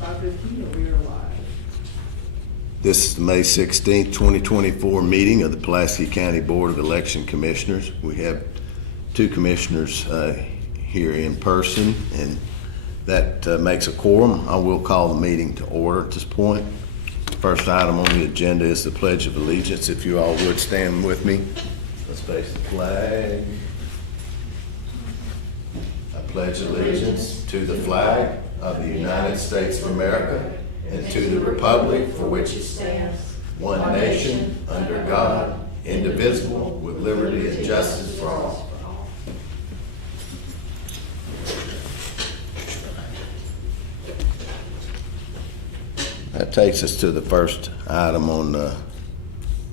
5:15, or we are live? This is the May 16th, 2024 meeting of the Pulaski County Board of Election Commissioners. We have two commissioners here in person, and that makes a quorum. I will call the meeting to order at this point. First item on the agenda is the Pledge of Allegiance. If you all would stand with me. Let's face the flag. I pledge allegiance to the flag of the United States of America and to the republic for which it stands, one nation, under God, indivisible, with liberty and justice for all. That takes us to the first item on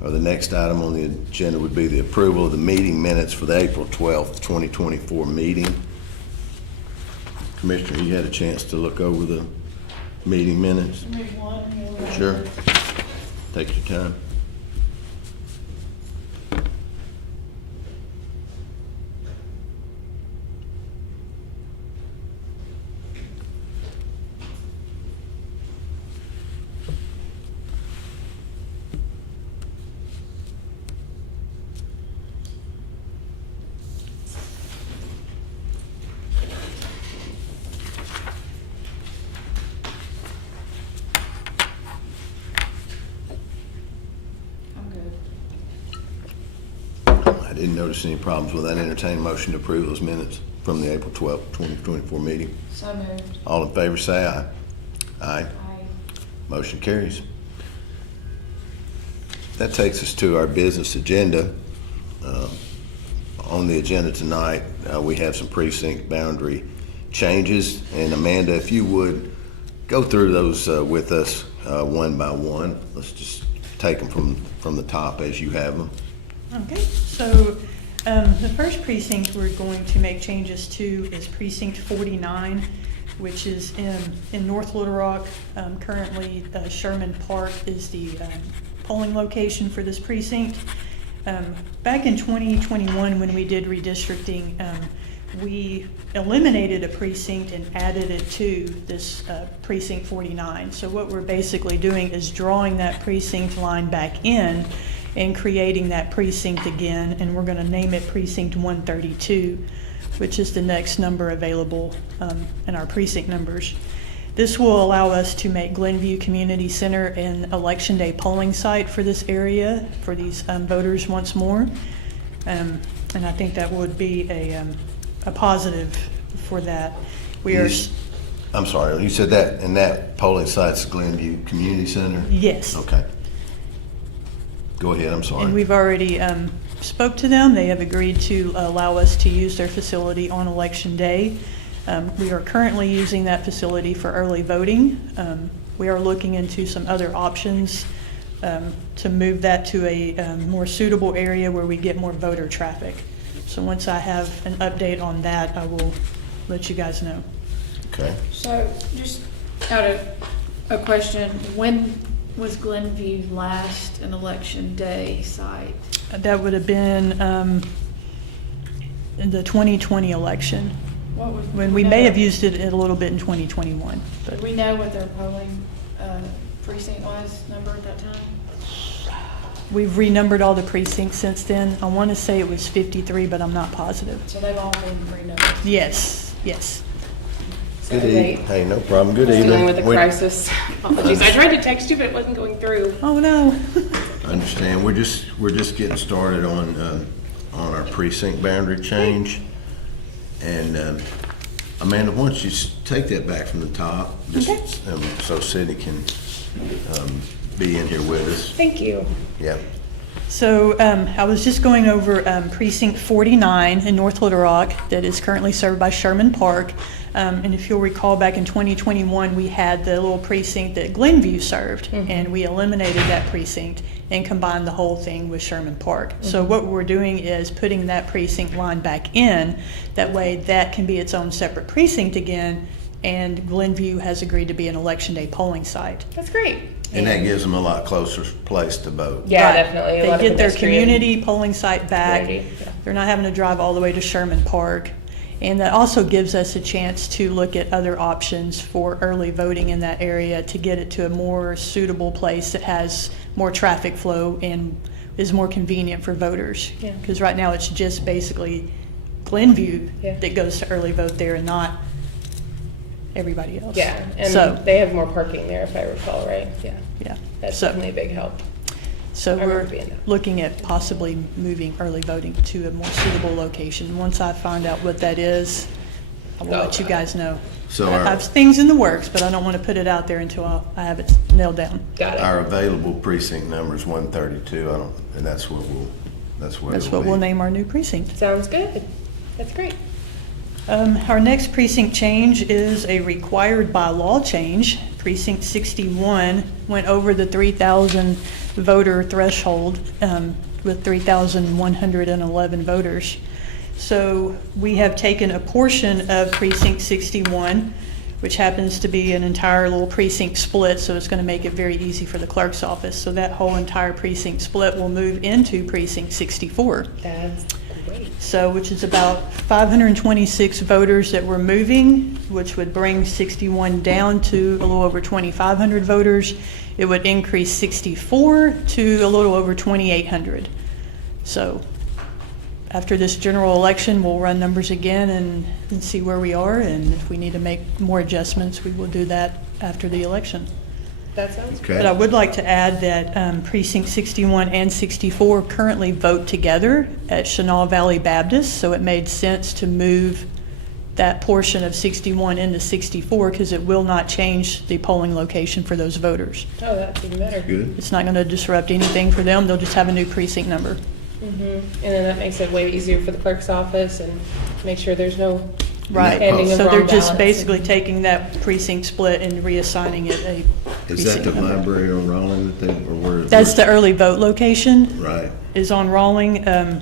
or the next item on the agenda would be the approval of the meeting minutes for the April 12th, 2024 meeting. Commissioner, you had a chance to look over the meeting minutes? Sure. Take your time. I didn't notice any problems with that. Entertain a motion to approve those minutes from the April 12th, 2024 meeting. So moved. All in favor say aye. Aye. Aye. Motion carries. That takes us to our business agenda. On the agenda tonight, we have some precinct boundary changes. And Amanda, if you would go through those with us one by one. Let's just take them from the top as you have them. Okay, so the first precinct we're going to make changes to is precinct 49, which is in North Little Rock. Currently, Sherman Park is the polling location for this precinct. Back in 2021, when we did redistricting, we eliminated a precinct and added it to this precinct 49. So what we're basically doing is drawing that precinct line back in and creating that precinct again, and we're going to name it precinct 132, which is the next number available in our precinct numbers. This will allow us to make Glenview Community Center an election day polling site for this area, for these voters once more. And I think that would be a positive for that. I'm sorry, you said that, and that polling site's Glenview Community Center? Yes. Okay. Go ahead, I'm sorry. And we've already spoke to them. They have agreed to allow us to use their facility on election day. We are currently using that facility for early voting. We are looking into some other options to move that to a more suitable area where we get more voter traffic. So once I have an update on that, I will let you guys know. Okay. So just out of a question, when was Glenview last an election day site? That would have been in the 2020 election. What was, When we may have used it a little bit in 2021. Do But we know what their polling precinct was, number at that time? we've renumbered all the precincts since then. I want to say it was 53, but I'm not positive. So they've all been renumbered? Yes, yes. Good evening. Hey, no problem. Good evening. Dealing with a We crisis. Apologies. I tried to text you, but it wasn't going through. Oh, no. understand. We're just getting started on our precinct boundary change. And Amanda, why don't you take that back from the top, just so Sydney can be in here with us. Thank you. Yeah. So I was just going over precinct 49 in North Little Rock that is currently served by Sherman Park. And if you'll recall, back in 2021, we had the little precinct that Glenview served, and we eliminated that precinct and combined the whole thing with Sherman Park. So what we're doing is putting that precinct line back in. That way that can be its own separate precinct again, and Glenview has agreed to be an election day polling site. That's great. And that gives them a lot closer place to vote. Yeah, Right. definitely. They get their community polling site back. Community, yeah. They're not having to drive all the way to Sherman Park. And that also gives us a chance to look at other options for early voting in that area to get it to a more suitable place that has more traffic flow and is more convenient for voters. Yeah. Because right now it's just basically Glenview Yeah. that goes to early vote there and not everybody else. Yeah, and So, they have more parking there, if I recall, right? Yeah, yeah. that's So- definitely a big help. So I remember we're being there. looking at possibly moving early voting to a more suitable location. Once I find out what that is, I will let you Okay. guys know. So I our- have things in the works, but I don't want to put it out there until I have it nailed down. Got it. Our available precinct number is 132, and that's what That's it'll what we'll be. name our new precinct. Sounds good. That's great. Our next precinct change is a required by law change. Precinct 61 went over the 3,000 voter threshold with 3,111 voters. So we have taken a portion of precinct 61, which happens to be an entire little precinct split, so it's going to make it very easy for the clerk's office. So that whole entire precinct split will move into precinct 64. That's great. So, which is about 526 voters that we're moving, which would bring 61 down to a little over 2,500 voters. It would increase 64 to a little over 2,800. So, after this general election, we'll run numbers again and see where we are, and if we need to make more adjustments, we will do that after the election. That sounds good. But I Okay, would like to add that precinct 61 and 64 currently vote together at Chenal Valley Baptist, so it made sense to move that portion of 61 into 64 because it will not change the polling location for those voters. Oh, that's even better. good. It's not going to disrupt anything for them. They'll just have a new precinct number. And then that makes it way easier for the clerk's office and make sure there's no Right. handing of So they're wrong just ballots. basically taking that precinct split and reassigning it a Is that the precinct number. library on Rolling that they, or where? That's the early vote location. Right, Is on Rawling.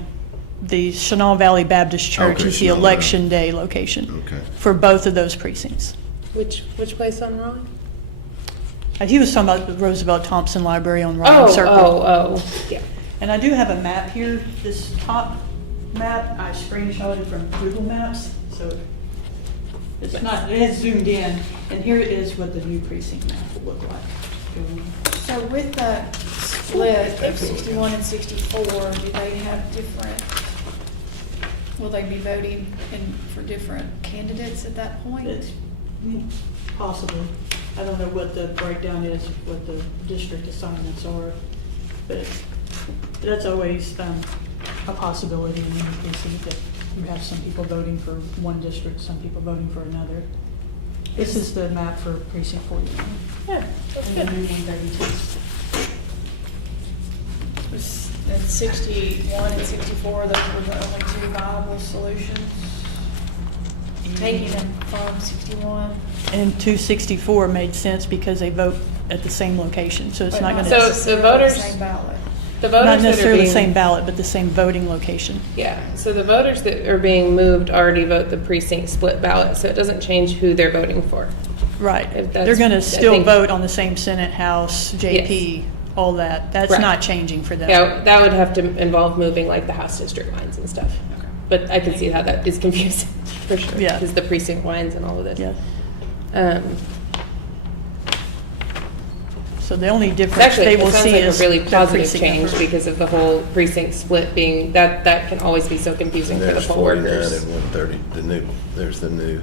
The Chenal Valley Baptist Church Okay, is the Chenal election day location okay. for both of those precincts. Which place on Rawling? He was talking about the Roosevelt Thompson Library on Rawling Circle. Oh, yeah. And I do have a map here. This top map I screenshotted from Google Maps, so it's not, it is zoomed in. And here it is what the new precinct map will look like. So with that split of 61 and 64, do they have different, will they be voting for different candidates at that point? It's possible. I don't know what the breakdown is, what the district assignments are, but that's always a possibility in any precinct that you have some people voting for one district, some people voting for another. This is the map for precinct 49 Yeah, that's and the good. new 132. And 61 and 64, those were the only two viable solutions? Taking them from 61? And 264 made sense because they vote at the same location, so it's but not going So to, necessarily voters- the same ballot. The voters not that are necessarily the being- same ballot, but the same voting location. Yeah, so the voters that are being moved already vote the precinct split ballot, so it doesn't change who they're voting for. Right. If that's- They're going I to still think- vote on the same Senate, House, JP, all that. That's Right. not changing for them. Yeah, that would have to involve moving like the House district lines and stuff. But I can see how that is confusing, for sure. Yeah. Because the precinct lines and all of this. Yeah. Um, So the only difference Actually, they it will sounds see like a is really their positive precinct change number. because of the whole precinct split being, that can always be so confusing for the There's poll 49 workers. and 130, there's the new.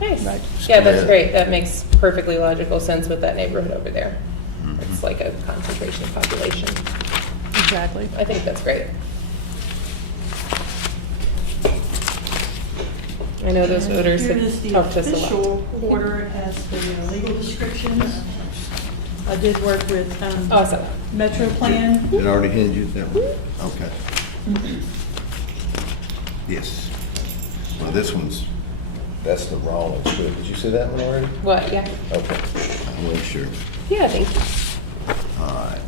Nice. Right. Yeah, that's split. great. That makes perfectly logical sense with that neighborhood over there. Mm-hmm. It's like a concentration of population. Exactly. I think that's great. I know those voters Here is have the talked to us a lot. official order. It has the legal descriptions. I did work with Awesome. Metro Plan. Did I already hand you that one? Okay. Yes. Well, this one's, that's the Rawlins split. Did you see that one already? What, yeah? Okay. I wasn't sure. Yeah, thank you. All right.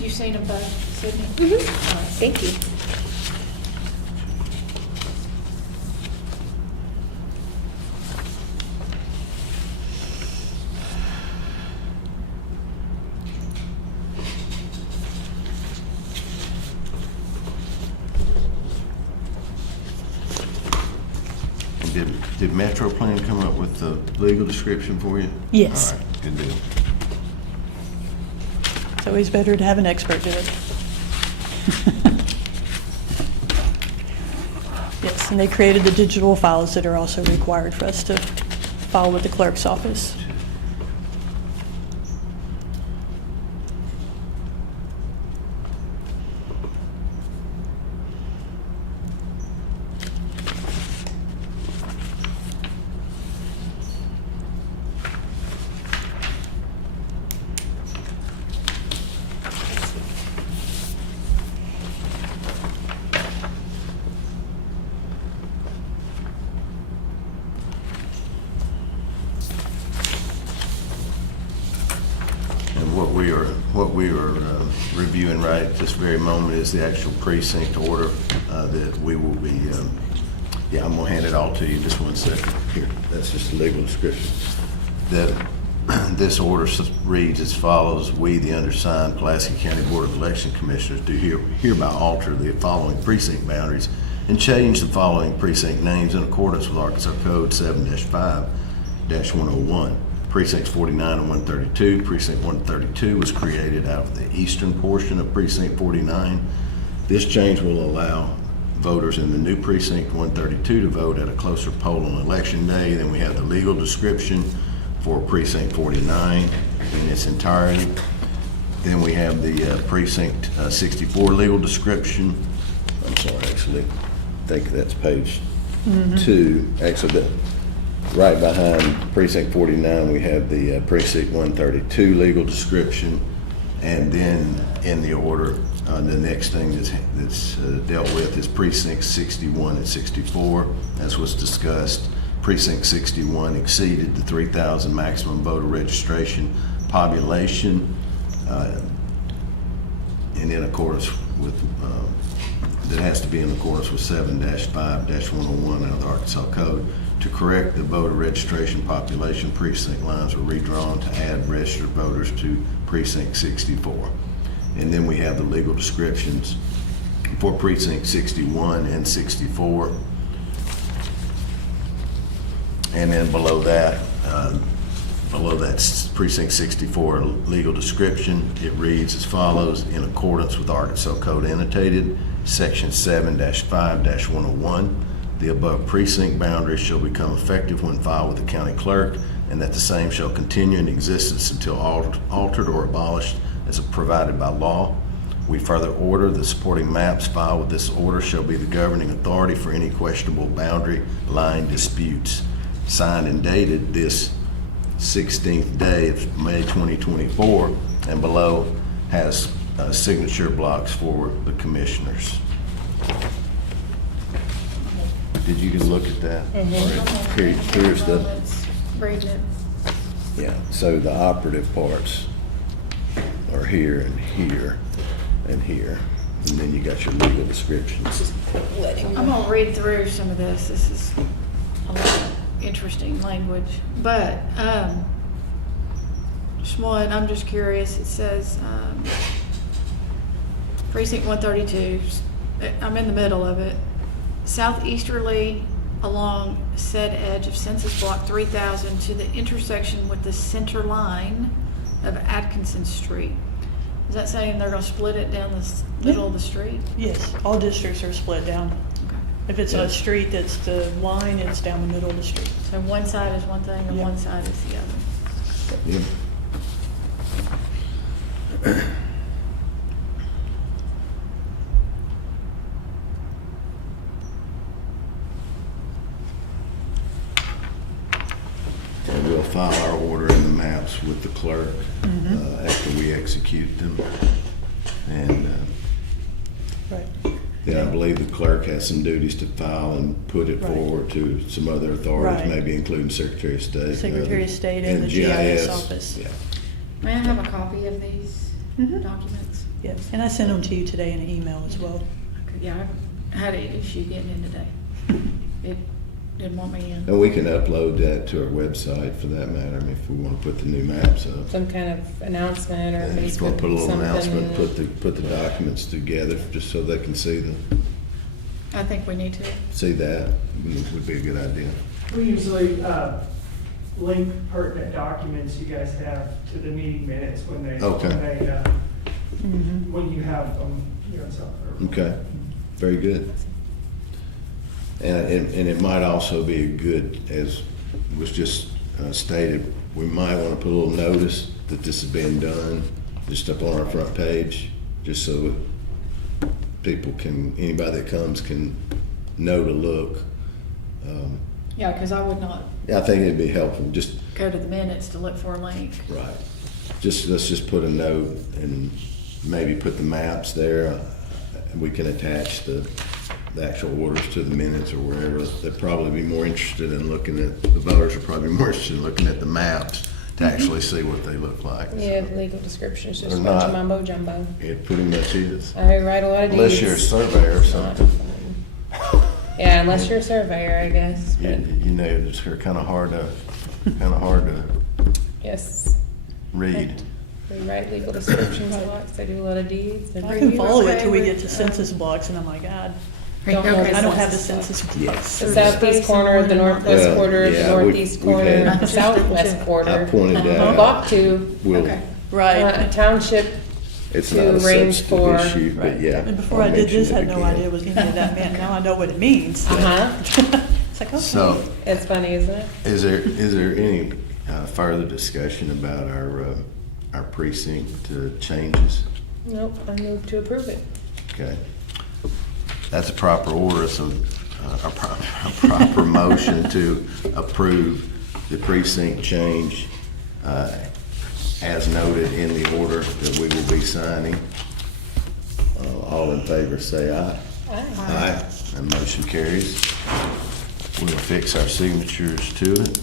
You've seen them both, Sydney? Thank you. Did Metro Plan come up with the legal description for you? Yes. All right, good deal. It's always better to have an expert do it. Yes, and they created the digital files that are also required for us to file with the clerk's office. And what we are reviewing right at this very moment is the actual precinct order that we will be, yeah, I'm gonna hand it all to you, just one second. Here, that's just the legal description. This order reads as follows: we, the undersigned Pulaski County Board of Election Commissioners, do hereby alter the following precinct boundaries and change the following precinct names in accordance with Arkansas Code 7-5-101. Precincts 49 and 132. Precinct 132 was created out of the eastern portion of Precinct 49. This change will allow voters in the new Precinct 132 to vote at a closer poll on Election Day. Then we have the legal description for Precinct 49 in its entirety. Then we have the Precinct 64 legal description. I'm sorry, actually, I think that's page 2. Actually, right behind Precinct 49, we have the Precinct 132 legal description. And then in the order, the next thing that's dealt with is Precinct 61 and 64. As was discussed, Precinct 61 exceeded the 3,000 maximum voter registration population, and in accordance with, that has to be in accordance with 7-5-101 out of the Arkansas Code. To correct the voter registration population, precinct lines were redrawn to add registered voters to Precinct 64. And then we have the legal descriptions for Precinct 61 and 64. And then below that's Precinct 64 legal description. It reads as follows: in accordance with Arkansas Code annotated, Section 7-5-101, the above precinct boundaries shall become effective when filed with the county clerk, and that the same shall continue in existence until altered or abolished as provided by law. We further order the supporting maps filed with this order shall be the governing authority for any questionable boundary line disputes. Signed and dated this 16th day of May 2024, and below has signature blocks for the commissioners. Did you get a look at that? Here's the, Reading it. yeah, so the operative parts are here and here and here. And then you got your legal descriptions. I'm gonna read through some of this. This is a lot of interesting language. But, just one, I'm just curious. It says, Precinct 132, I'm in the middle of it. Southeasterly along said edge of Census Block 3000 to the intersection with the center line of Atkinson Street. Is that saying they're gonna split it down the middle of the street? Yes, all districts are split down. Okay. If it's a street that's the line, it's down the middle of the street. So one side is one thing and Yeah. one side is the other. Yep. And we'll file our order in the maps with the clerk after we execute them. And Right. then I believe the clerk has some duties to file and put it Right. forward to some other authorities, Right. maybe including Secretary of State. Secretary of State and the GIS office. Yeah. May I have a copy of these Mhm. documents? Yes, and I sent them to you today in an email as well. Okay, yeah, I had an issue getting in today. It didn't want me in. And we can upload that to our website for that matter, I mean, if we want to put the new maps up. Some kind of announcement or And if you Facebook want to put a little something. announcement, put the documents together, just so they can see I think we need to. that, would be a good idea. We usually link pertinent documents you guys have to the meeting minutes when they, Okay. when you have them, you know, so. Okay, very good. And it might also be good, as was just stated, we might want to put a little notice that this is being done, just up on our front page, just so people can, anybody that comes can know to look. Yeah, because I would not I think it'd be helpful, just, go to the minutes to look for a link. right. Let's just put a note and maybe put the maps there. We can attach the actual orders to the minutes or wherever. They'd probably be more interested in looking at, the voters are probably more interested in looking at the maps to actually see what they look like. Yeah, the legal description is just Or a bunch of not. mumbo jumbo. It pretty much is. I write a lot of deeds. Unless you're a surveyor or It's not something. fun. Yeah, unless you're a surveyor, I guess. You, But you know, it's kind of hard to yes, read. we write legal descriptions a lot 'cause I do a lot of deeds. and- I can follow it okay till we with, get to census blocks, and I'm like, God, Are you Don't know okay the I don't with have the census census Yeah. blocks. The southeast corner, the northwest Well, quarter, the yeah, northeast we've corner, had- the southwest I quarter. pointed that Block out. two, We'll, Okay. Right. township. it's to not a range substantive for- issue, but Right. yeah. And before I'll I did mention this, it I had no again. idea what any of that meant. Now I know what it means. Uh-huh. It's like, okay. So, It's funny, isn't it? is there any further discussion about our precinct changes? Nope, I move to approve it. Okay. That's a proper order, so a proper motion to approve the precinct change as noted in the order that we will be signing. All in favor say aye. Aye. And motion carries. We'll fix our signatures to it.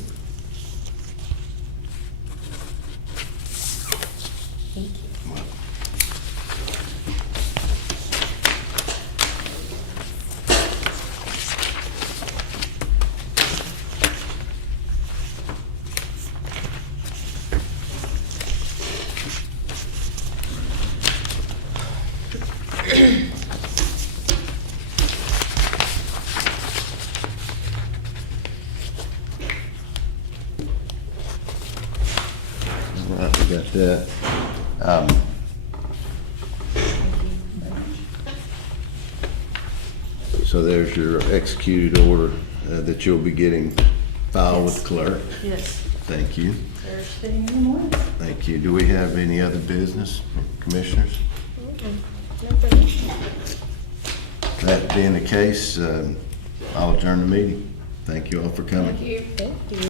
Thank you. All right, we got that. So there's your executed order that you'll be getting filed with the clerk. Yes, Thank you. Thursday in the morning. Thank you. Do we have any other business, commissioners? That being the case, I'll adjourn the meeting. Thank you all for coming. Thank you. Thank you.